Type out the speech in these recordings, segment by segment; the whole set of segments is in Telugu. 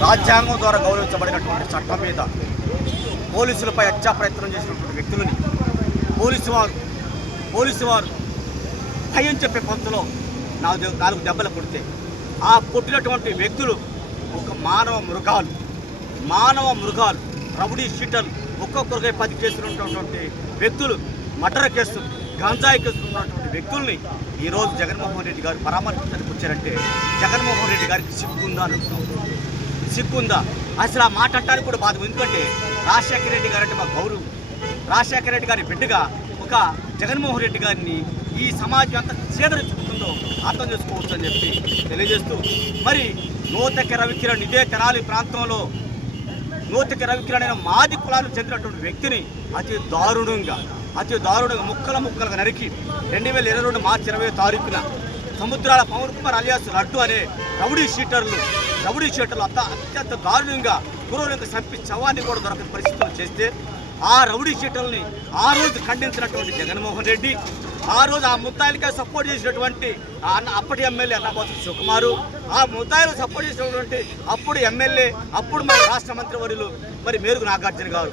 రాజ్యాంగం ద్వారా గౌరవించబడినటువంటి చట్టం మీద పోలీసులపై హత్యా ప్రయత్నం చేసినటువంటి వ్యక్తులని పోలీసు వారు పోలీసు వారు భయం చెప్పే పంతులో నాలుగు నాలుగు దెబ్బలు కొడితే ఆ కొట్టినటువంటి వ్యక్తులు ఒక మానవ మృగాలు. మానవ మృగాలు రౌడీ షీటర్లు ఒక్కొక్కరికై పది కేసులు ఉన్నటువంటి వ్యక్తులు మటర కేసులు గంజాయి కేసులు ఉన్నటువంటి వ్యక్తుల్ని ఈరోజు జగన్మోహన్ రెడ్డి గారు పరామర్శించడానికి వచ్చారంటే జగన్మోహన్ రెడ్డి గారికి సిగ్గుందా అని సిగ్గుందా? అసలు ఆ మాట అంటానికి కూడా బాధ ఎందుకంటే రాజశేఖర రెడ్డి గారు అంటే మా గౌరవం. రాజశేఖర రెడ్డి గారి బిడ్డగా ఒక జగన్మోహన్ రెడ్డి గారిని ఈ సమాజం ఎంత చేదరించుకుంటుందో అర్థం చేసుకోవచ్చు అని చెప్పి తెలియజేస్తూ మరి నూతక రవికిరణ్ ఇదే తెరాలి ప్రాంతంలో నూతక రవికిరణ్ అయిన మాది కులాలకు చెందినటువంటి వ్యక్తిని అతి దారుణంగా అతి దారుణంగా ముక్కల ముక్కలుగా నరికి రెండు వేల ఇరవై రెండు మార్చి ఇరవై తారీఖున సముద్రాల పవన్ కుమార్ అలియాస్ లడ్డు అనే రౌడీ షీటర్లు రౌడీ షీటర్లు అంతా అత్యంత దారుణంగా గురువులకు చంపి శవాన్ని కూడా దొరకని పరిస్థితులు చేస్తే ఆ రౌడీ షీటర్ని ఆ రోజు ఖండించినటువంటి జగన్మోహన్ రెడ్డి ఆ రోజు ఆ ముద్దాయిలకే సపోర్ట్ చేసినటువంటి ఆ అప్పటి ఎమ్మెల్యే అన్నబోతు సుకుమారు ఆ ముద్దాయిలు సపోర్ట్ చేసినటువంటి అప్పుడు ఎమ్మెల్యే అప్పుడు మన రాష్ట్ర మంత్రి వర్యులు మరి మేరుగు నాగార్జున గారు.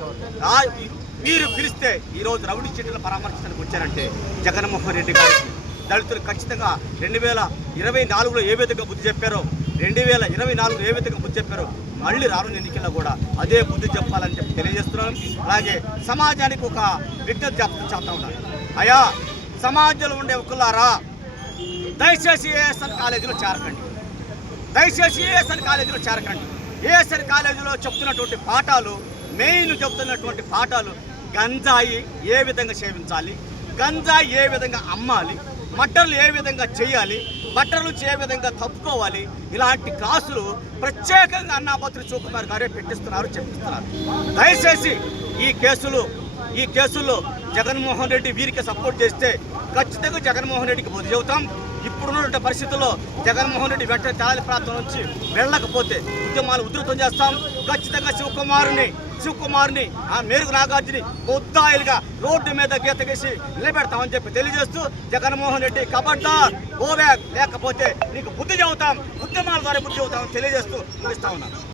మీరు పిలిస్తే ఈరోజు రౌడీ షీటర్లు పరామర్శించడానికి వచ్చారంటే జగన్మోహన్ రెడ్డి గారికి దళితులు ఖచ్చితంగా రెండు వేల ఇరవై నాలుగులో ఏ విధంగా బుద్ధి చెప్పారో రెండు వేల ఇరవై నాలుగు ఏ విధంగా బుద్ధి చెప్పారో మళ్ళీ రానున్న ఎన్నికల్లో కూడా అదే బుద్ధి చెప్పాలని చెప్పి తెలియజేస్తున్నాను అలాగే సమాజానికి ఒక విజ్ఞప్తి చెప్- చేస్తా ఉన్నాను అయా సమాజంలో ఉండే ఒకలారా? దయచేసి ఏఎస్ఎన్ కాలేజీలో చేరకండి. దయచేసి ఏఎస్ఎన్ కాలేజీలో చేరకండి. ఏఎస్ఎన్ కాలేజీలో చెప్తున్నటువంటి పాఠాలు మెయిన్ చెప్తున్నటువంటి పాఠాలు గంజాయి ఏ విధంగా సేవించాలి గంజాయి ఏ విధంగా అమ్మాలి మట్టలు ఏ విధంగా చేయాలి బట్టలు చే విధంగా తప్పుకోవాలి. ఇలాంటి క్లాసులు ప్రత్యేకంగా అన్నాపత్రి శివకుమార్ గారే పెట్టిస్తున్నారు చెప్పిస్తున్నారు దయచేసి ఈ కేసులు ఈ కేసుల్లో జగన్మోహన్ రెడ్డి వీరికి సపోర్ట్ చేస్తే ఖచ్చితంగా జగన్మోహన్ రెడ్డికి బుద్ధి చెబుతాం. ఇప్పుడున్నటువంటి పరిస్థితుల్లో జగన్మోహన్ రెడ్డి వెంటనే తెలాలి ప్రాంతం నుంచి వెళ్ళకపోతే ఉద్యమాలు ఉధృతం చేస్తాం. ఖచ్చితంగా శివకుమారుని శివకుమార్ని ఆ మేరుగు నాగార్జుని ముద్దాయిలుగా రోడ్డు మీద గీతగేసి నిలబెడతామని చెప్పి తెలియజేస్తూ జగన్మోహన్ రెడ్డి కబడ్డార్ గోబ్యాక్ లేకపోతే నీకు బుద్ధి చెబుతాం ఉద్యమాల ద్వారా బుద్ధి చెబుతామని తెలియజేస్తూ ముగిస్తా ఉన్నాను.